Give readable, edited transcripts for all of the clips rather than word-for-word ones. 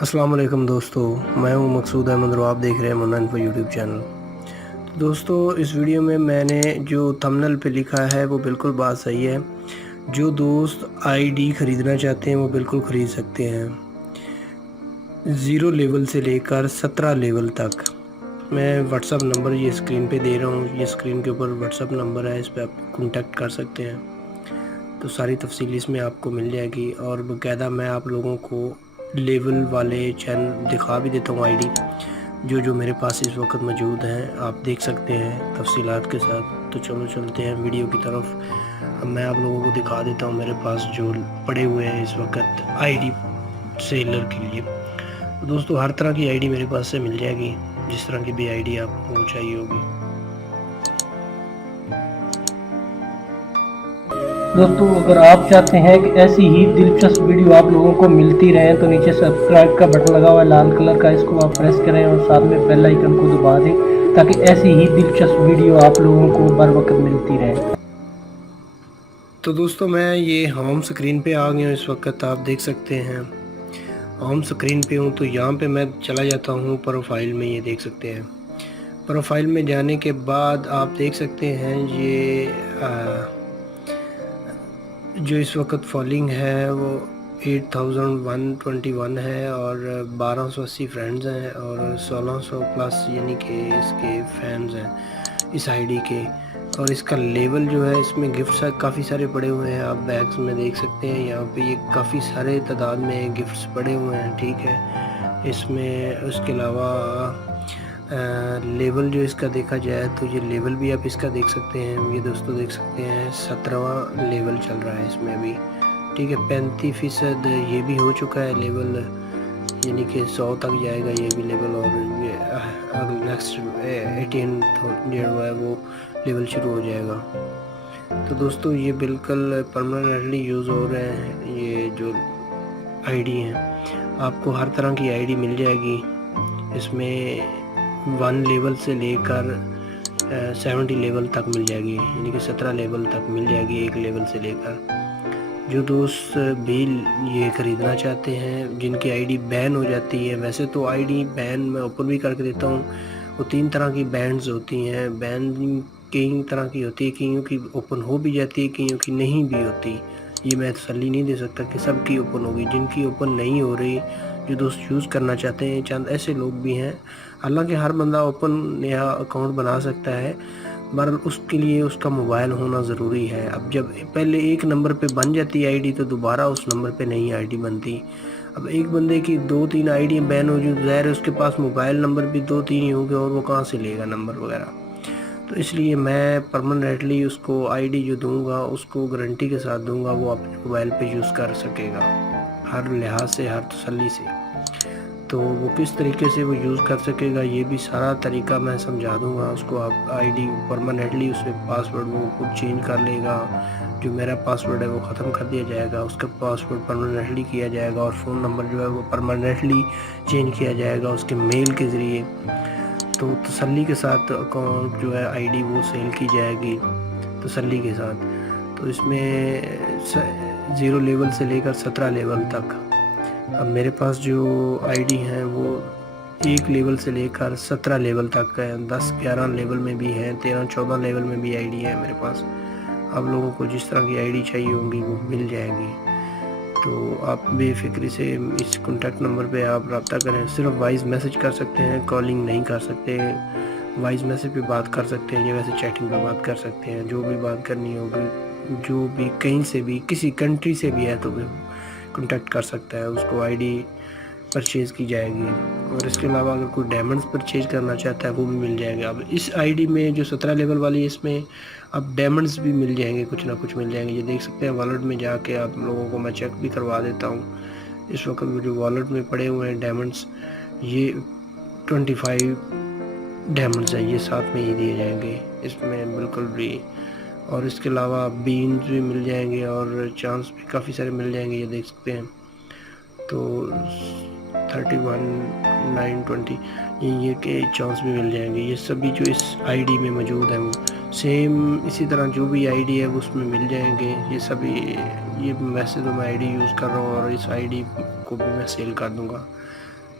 अस्सलाम वालेकुम दोस्तों, मैं हूं मकसूद अहमद और आप देख रहे हैं मुन्ना इन्फो यूट्यूब चैनल। तो दोस्तों, इस वीडियो में मैंने जो थंबनेल पे लिखा है वो बिल्कुल बात सही है। जो दोस्त आईडी ख़रीदना चाहते हैं वो बिल्कुल ख़रीद सकते हैं, 0 लेवल से लेकर 17 लेवल तक। मैं व्हाट्सअप नंबर ये स्क्रीन पे दे रहा हूँ, ये स्क्रीन के ऊपर व्हाट्सअप नंबर है, इस पर आप कॉन्टेक्ट कर सकते हैं। तो सारी तफसील इसमें आपको मिल जाएगी और बाकायदा मैं आप लोगों को लेवल वाले चैनल दिखा भी देता हूँ आईडी जो मेरे पास इस वक्त मौजूद हैं, आप देख सकते हैं तफसीलात के साथ। तो चलो चलते हैं वीडियो की तरफ। अब मैं आप लोगों को दिखा देता हूँ मेरे पास जो पड़े हुए हैं इस वक्त आईडी सेलर के लिए। तो दोस्तों, हर तरह की आईडी मेरे पास से मिल जाएगी, जिस तरह की भी आईडी आपको चाहिए होगी। दोस्तों, अगर आप चाहते हैं कि ऐसी ही दिलचस्प वीडियो आप लोगों को मिलती रहे तो नीचे सब्सक्राइब का बटन लगा हुआ है लाल कलर का, इसको आप प्रेस करें और साथ में बेल आइकन को दबा दें ताकि ऐसी ही दिलचस्प वीडियो आप लोगों को बर वक्त मिलती रहे। तो दोस्तों, मैं ये होम स्क्रीन पे आ गया हूँ। इस वक्त आप देख सकते हैं होम स्क्रीन पे हूँ। तो यहाँ पे मैं चला जाता हूँ प्रोफाइल में, ये देख सकते हैं। प्रोफाइल में जाने के बाद आप देख सकते हैं ये जो इस वक्त फॉलोइंग है वो 8121 है और 1280 फ्रेंड्स हैं और 1600 प्लस यानी कि इसके फैंस हैं इस आईडी के। और इसका लेवल जो है, इसमें गिफ्ट्स काफ़ी सारे पड़े हुए हैं, आप बैग्स में देख सकते हैं। यहाँ पे ये काफ़ी सारे तादाद में गिफ्ट्स पड़े हुए हैं, ठीक है। इसमें उसके अलावा लेवल जो इसका देखा जाए तो ये लेवल भी आप इसका देख सकते हैं। ये दोस्तों देख सकते हैं 17वां लेवल चल रहा है इसमें अभी, ठीक है। 35% ये भी हो चुका है लेवल, यानी कि 100 तक जाएगा ये भी लेवल। और ये अगले नेक्स्ट 18 जो है वो लेवल शुरू हो जाएगा। तो दोस्तों, ये बिल्कुल परमानेंटली यूज़ हो रहे हैं ये जो आईडी हैं। आपको हर तरह की आईडी मिल जाएगी इसमें, 1 लेवल से लेकर 70 लेवल तक मिल जाएगी, यानी कि 17 लेवल तक मिल जाएगी, 1 लेवल से लेकर। जो दोस्त भी ये ख़रीदना चाहते हैं, जिनकी आईडी बैन हो जाती है, वैसे तो आईडी बैन मैं ओपन भी करके देता हूँ। वो 3 तरह की बैंड्स होती हैं। बैन कई तरह की होती है, कईयों की ओपन हो भी जाती है, कईयों की नहीं भी होती। ये मैं तसल्ली नहीं दे सकता कि सबकी ओपन होगी। जिनकी ओपन नहीं हो रही, जो दोस्त यूज़ करना चाहते हैं, चंद ऐसे लोग भी हैं। हालांकि हर बंदा ओपन नया अकाउंट बना सकता है, मगर उसके लिए उसका मोबाइल होना ज़रूरी है। अब जब पहले एक नंबर पे बन जाती है आईडी तो दोबारा उस नंबर पे नई आईडी बनती। अब एक बंदे की 2-3 आईडियाँ बैन हो जो ज़ाहिर है उसके पास मोबाइल नंबर भी 2-3 ही होंगे और वो कहाँ से लेगा नंबर वगैरह। तो इसलिए मैं परमानेंटली उसको आईडी जो दूंगा उसको गारंटी के साथ दूंगा, वो अपने मोबाइल पे यूज़ कर सकेगा हर लिहाज से, हर तसल्ली से। तो वो किस तरीके से वो यूज़ कर सकेगा ये भी सारा तरीका मैं समझा दूंगा उसको। आप आईडी परमानेंटली उसमें पासवर्ड वो खुद चेंज कर लेगा। जो मेरा पासवर्ड है वो ख़त्म कर दिया जाएगा, उसका पासवर्ड परमानेंटली किया जाएगा और फ़ोन नंबर जो है वो परमानेंटली चेंज किया जाएगा उसके मेल के ज़रिए। तो तसल्ली के साथ अकाउंट जो है आईडी वो सेल की जाएगी तसल्ली के साथ। तो इसमें 0 लेवल से लेकर 17 लेवल तक। अब मेरे पास जो आईडी हैं वो 1 लेवल से लेकर 17 लेवल तक है, 10-11 लेवल में भी है, 13-14 लेवल में भी आईडी है मेरे पास। आप लोगों को जिस तरह की आईडी चाहिए होगी वो मिल जाएगी। तो आप बेफिक्री से इस कॉन्टैक्ट नंबर पे आप रब्ता करें। सिर्फ वॉइस मैसेज कर सकते हैं, कॉलिंग नहीं कर सकते। वॉइस मैसेज पे बात कर सकते हैं या वैसे चैटिंग पे बात कर सकते हैं। जो भी बात करनी होगी, जो भी कहीं से भी किसी कंट्री से भी है तो भी कॉन्टैक्ट कर सकता है, उसको आईडी परचेज़ की जाएगी। और इसके अलावा अगर कोई डायमंड्स परचेज़ करना चाहता है वो भी मिल जाएगा। अब इस आईडी में जो 17 लेवल वाली है इसमें अब डायमंड्स भी मिल जाएंगे, कुछ ना कुछ मिल जाएंगे। ये देख सकते हैं वॉलेट में जाके आप लोगों को मैं चेक भी करवा देता हूँ। इस वक्त जो वॉलेट में पड़े हुए हैं डायमंड्स, ये 25 डायमंड्स हैं, ये साथ में ही दिए जाएंगे इसमें बिल्कुल भी। और इसके अलावा बीन्स भी मिल जाएंगे और चांस भी काफ़ी सारे मिल जाएंगे, ये देख सकते हैं। तो 31,920 ये के चांस भी मिल जाएंगे। ये सभी जो इस आईडी में मौजूद है वो सेम इसी तरह जो भी आईडी है वो उसमें मिल जाएंगे ये सभी। ये वैसे तो मैं आईडी यूज़ कर रहा हूँ और इस आईडी को भी मैं सेल कर दूँगा।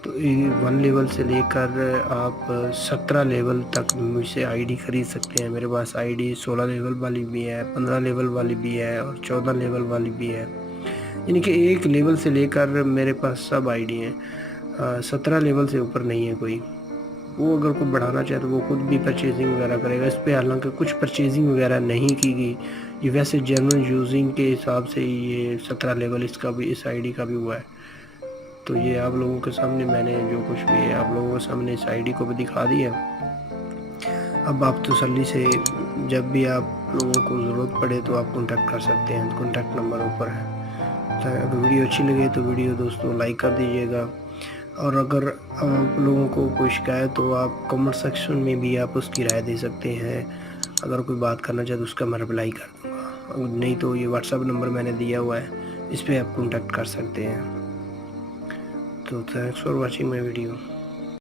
تو 1 لیول سے لے کر آپ 17 لیول تک مجھ سے آئی ڈی خرید سکتے ہیں. میرے پاس آئی ڈی 16 لیول والی بھی ہے، 15 لیول والی بھی ہے اور 14 لیول والی بھی ہے. یعنی کہ 1 لیول سے لے کر میرے پاس سب آئی ڈی ہیں. 17 لیول سے اوپر نہیں ہے کوئی. وہ اگر کوئی بڑھانا چاہے تو وہ خود بھی پرچیزنگ وغیرہ کرے گا. اس پہ حالانکہ کچھ پرچیزنگ وغیرہ نہیں کی گئی، یہ ویسے جنرل یوزنگ کے حساب سے یہ 17 لیول اس کا بھی، اس آئی ڈی کا بھی ہوا ہے. تو یہ آپ لوگوں کے سامنے میں نے جو کچھ بھی ہے آپ لوگوں کے سامنے اس آئی ڈی کو بھی دکھا دیا. اب آپ تسلی سے جب بھی آپ لوگوں کو ضرورت پڑے تو آپ کانٹیکٹ کر سکتے ہیں. کانٹیکٹ نمبر اوپر ہے. اگر ویڈیو اچھی لگے تو ویڈیو دوستوں لائک کر دیجیے گا، اور اگر آپ لوگوں کو کوئی شکایت تو آپ کمنٹ سیکشن میں بھی آپ اس کی رائے دے سکتے ہیں. اگر کوئی بات کرنا چاہے تو اس کا میں رپلائی کر دوں گا. نہیں تو یہ واٹس ایپ نمبر میں نے دیا ہوا ہے، اس پہ آپ کانٹیکٹ کر سکتے ہیں. تو thanks for watching my video.